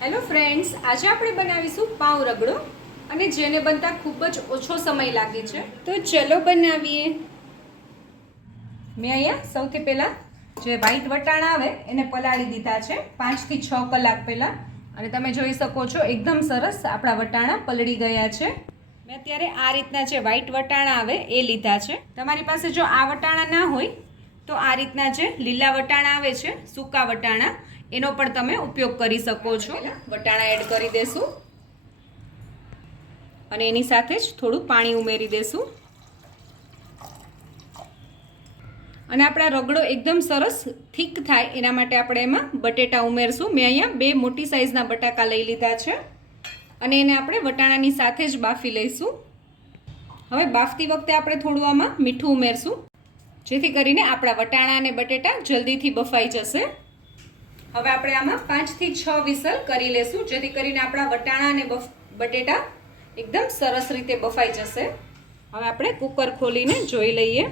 Hello friends, આજે આપણે બનાવીશું પાઉં રગડો અને જેને બનતા ખૂબ જ ઓછો સમય લાગે છે. તો ચલો બનાવીએ. મેં અહીંયા સૌથી પહેલાં જે વ્હાઈટ વટાણા આવે એને પલાળી દીધા છે 5 થી 6 કલાક પહેલાં, અને તમે જોઈ શકો છો એકદમ સરસ આપણા વટાણા પલળી ગયા છે. મેં અત્યારે આ રીતના જે વ્હાઈટ વટાણા આવે એ લીધા છે. તમારી પાસે જો આ વટાણા ના હોય તો આ રીતના જે લીલા વટાણા આવે છે, સૂકા વટાણા, એનો પણ તમે ઉપયોગ કરી શકો છો. વટાણા એડ કરી દેશું અને એની સાથે જ થોડું પાણી ઉમેરી દેશું. અને આપણા રગડો એકદમ સરસ થીક થાય એના માટે આપણે એમાં બટેટા ઉમેરશું. મેં અહીંયા 2 મોટી સાઈઝના બટાકા લઈ લીધા છે અને એને આપણે વટાણાની સાથે જ બાફી લઈશું. હવે બાફતી વખતે આપણે થોડું આમાં મીઠું ઉમેરશું, જેથી કરીને આપણા વટાણા અને બટેટા જલ્દીથી બફાઈ જશે. હવે આપણે આમાં 5 થી 6 વિસલ કરી લેશું, જેથી કરીને આપણા વટાણા અને બટેટા એકદમ સરસ રીતે બફાઈ જશે. હવે આપણે કુકર ખોલીને જોઈ લઈએ.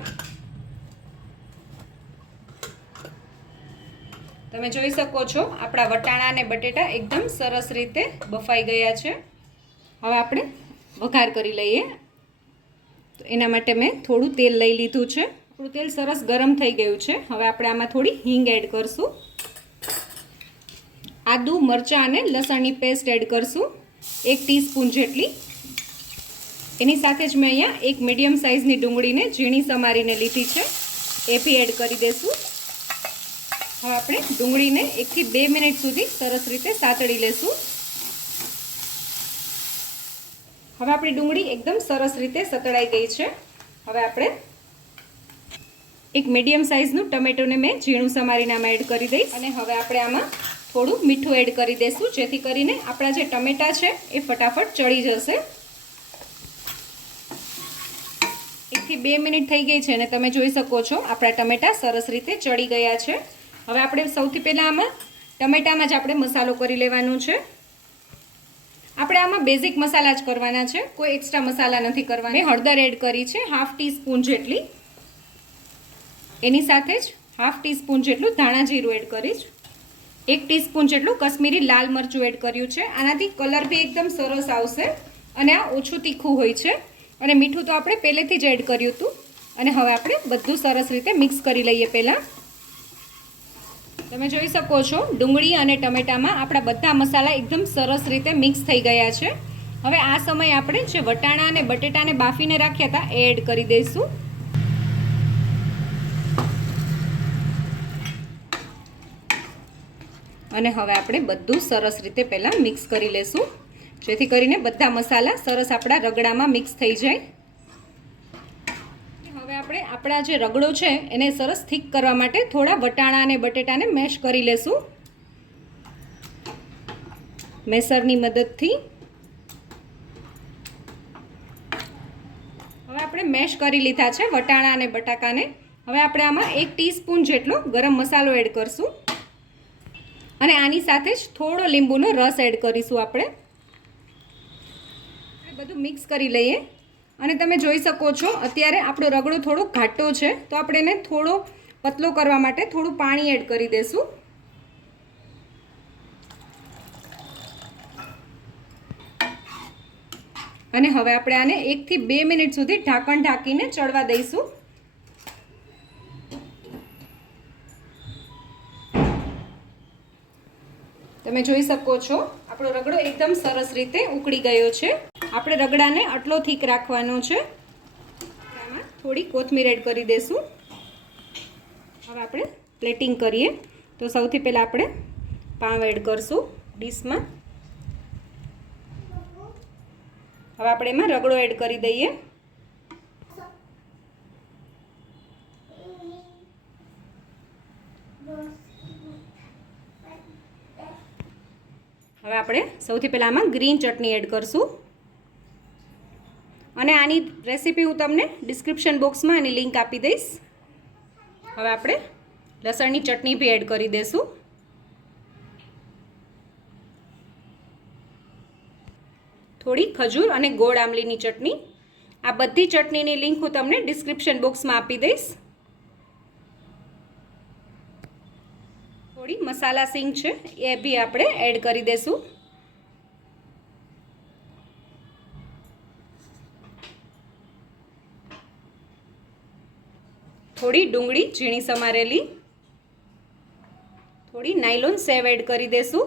તમે જોઈ શકો છો આપણા વટાણા અને બટેટા એકદમ સરસ રીતે બફાઈ ગયા છે. હવે આપણે વઘાર કરી લઈએ. તો એના માટે મેં થોડું તેલ લઈ લીધું છે. આપણું તેલ સરસ ગરમ થઈ ગયું છે. હવે આપણે આમાં થોડી હિંગ એડ કરશું. આદુ, મરચાં અને લસણની પેસ્ટ એડ કરશું 1 ટીસ્પૂન જેટલી. એની સાથે જ મેં અહીંયા એક મીડિયમ સાઇઝની ડુંગળીને ઝીણી સમારીને લીધી છે, એ બી એડ કરી દઈશું. હવે આપણે ડુંગળીને 1 થી 2 મિનિટ સુધી સરસ રીતે સાતળી લેશું. હવે આપણી ડુંગળી એકદમ સરસ રીતે સતળાઈ ગઈ છે. હવે આપણે એક મીડિયમ સાઇઝનું ટમેટોને મેં ઝીણું સમારીને આમાં એડ કરી દઈશ. અને હવે આપણે આમાં થોડું મીઠું એડ કરી દઈશું, જેથી કરીને આપણા જે ટમેટા છે એ ફટાફટ ચડી જશે. 1 થી 2 મિનિટ થઈ ગઈ છે અને તમે જોઈ શકો છો આપણા ટમેટા સરસ રીતે ચડી ગયા છે. હવે આપણે સૌથી પહેલાં આમાં ટમેટામાં જ આપણે મસાલો કરી લેવાનો છે. આપણે આમાં બેઝિક મસાલા જ કરવાના છે, કોઈ એક્સ્ટ્રા મસાલા નથી કરવાના. મેં હળદર એડ કરી છે 1/2 ટીસ્પૂન જેટલી. એની સાથે જ 1/2 ટીસ્પૂન જેટલું ધાણા જીરું એડ કરીશ. 1 ટીસ્પૂન જેટલું કશ્મીરી લાલ મરચું એડ કર્યું છે. આનાથી કલર બી એકદમ સરસ આવશે અને આ ઓછું તીખું હોય છે. અને મીઠું તો આપણે પહેલેથી જ એડ કર્યું હતું. અને હવે આપણે બધું સરસ રીતે મિક્સ કરી લઈએ. પહેલાં તમે જોઈ શકો છો ડુંગળી અને ટમેટામાં આપણા બધા મસાલા એકદમ સરસ રીતે મિક્સ થઈ ગયા છે. હવે આ સમયે આપણે જે વટાણા અને બટેટાને બાફીને રાખ્યા હતા એ એડ કરી દઈશું. અને હવે આપણે બધું સરસ રીતે પહેલાં મિક્સ કરી લેશું, જેથી કરીને બધા મસાલા સરસ આપણા રગડામાં મિક્સ થઈ જાય. હવે આપણે આપણા જે રગડો છે એને સરસ થીક કરવા માટે થોડા વટાણા અને બટેટાને મેશ કરી લેશું મેસરની મદદથી. હવે આપણે મેશ કરી લીધા છે વટાણા અને બટાકાને. હવે આપણે આમાં 1 ટીસ્પૂન જેટલો ગરમ મસાલો એડ કરશું અને આની સાથે જ થોડો લીંબુનો રસ એડ કરીશું. આપણે બધું મિક્સ કરી લઈએ. અને તમે જોઈ શકો છો અત્યારે આપણો રગડો થોડો ઘાટો છે, તો આપણે એને થોડો પતલો કરવા માટે થોડું પાણી એડ કરી દઈશું. અને હવે આપણે આને 1 થી 2 મિનિટ સુધી ઢાંકણ ઢાંકીને ચડવા દઈશું. તમે જોઈ શકો છો આપણો રગડો એકદમ સરસ રીતે ઉકળી ગયો છે. આપણે રગડાને આટલો થીક રાખવાનો છે. આમાં થોડી કોથમીર એડ કરી દઈશું. હવે આપણે પ્લેટિંગ કરીએ. તો સૌથી પહેલાં આપણે પાઉં એડ કરશું ડીશમાં. હવે આપણે એમાં રગડો એડ કરી દઈએ. હવે આપણે સૌથી પહેલાં આમાં ગ્રીન ચટણી એડ કરશું. અને આની રેસીપી હું તમને ડિસ્ક્રિપ્શન બોક્સમાં આની લિંક આપી દઈશ. હવે આપણે લસણની ચટણી બી એડ કરી દઈશું. થોડી ખજૂર અને ગોળ આમલીની ચટણી. આ બધી ચટણીની લિંક હું તમને ડિસ્ક્રિપ્શન બોક્સમાં આપી દઈશ. થોડી મસાલા સિંગ છે એ બી આપણે એડ કરી દઈશું. થોડી ડુંગળી ઝીણી સમારેલી, થોડી નાયલોન સેવ એડ કરી દેશું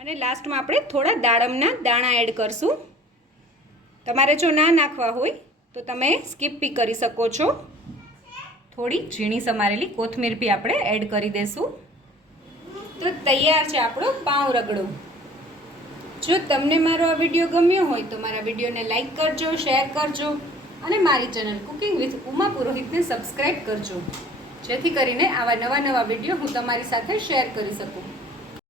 અને લાસ્ટમાં આપણે થોડા દાડમના દાણા એડ કરશું. તમારે જો ના નાખવા હોય તો તમે સ્કીપ બી કરી શકો છો. થોડી ઝીણી સમારેલી કોથમીર બી આપણે એડ કરી દેશું. તો તૈયાર છે આપણો પાઉં રગડો. જો તમને મારો આ વિડીયો ગમ્યો હોય તો મારા વિડીયોને લાઈક કરજો, શેર કરજો અને મારી ચેનલ કુકિંગ વિથ ઉમા પુરોહિતને સબસ્ક્રાઈબ કરજો, જેથી કરીને આવા નવા વિડીયો હું તમારી સાથે શેર કરી શકું.